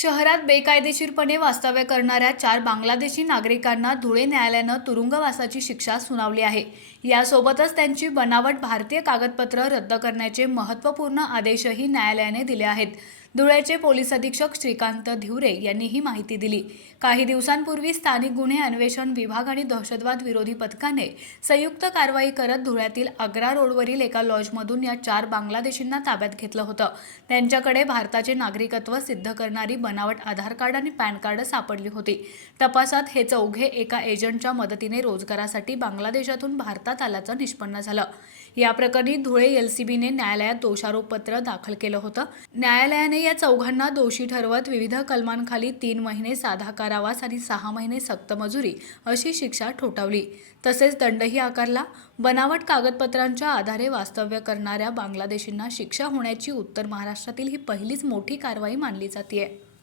शहरात बेकायदेशीरपणे वास्तव्य करणाऱ्या 4 बांगलादेशी नागरिकांना धुळे न्यायालयानं तुरुंगवासाची शिक्षा सुनावली आहे। यासोबतच त्यांची बनावट भारतीय कागदपत्र रद्द करण्याचे महत्त्वपूर्ण आदेशही न्यायालयाने दिले आहेत। धुळ्याचे पोलीस अधीक्षक श्रीकांत धिवरे यांनी ही माहिती दिली। काही दिवसांपूर्वी स्थानिक गुन्हे अन्वेषण विभाग आणि दहशतवाद विरोधी पथकाने संयुक्त कारवाई करत धुळ्यातील आग्रा रोडवरील एका लॉजमधून या 4 बांगलादेशींना ताब्यात घेतलं होतं। त्यांच्याकडे भारताचे नागरिकत्व सिद्ध करणारी बनावट आधार कार्ड आणि पॅन कार्ड सापडली होती। तपासात हे चौघे एका एजंटच्या मदतीने रोजगारासाठी बांगलादेशातून भारतात आल्याचं निष्पन्न झालं। या प्रकरणी धुळे एलसीबीने न्यायालयात दोषारोपपत्र दाखल केलं होतं। न्यायालयाने या चौघांना दोषी ठरवत विविध कलमांखाली 3 महिने साधा कारावास आणि 6 महिने सक्त मजुरी अशी शिक्षा ठोठावली। तसेच दंडही आकारला। बनावट कागदपत्रांच्या आधारे वास्तव्य करणाऱ्या बांगलादेशींना शिक्षा होण्याची उत्तर महाराष्ट्रातील ही पहिलीच मोठी कारवाई मानली जाते।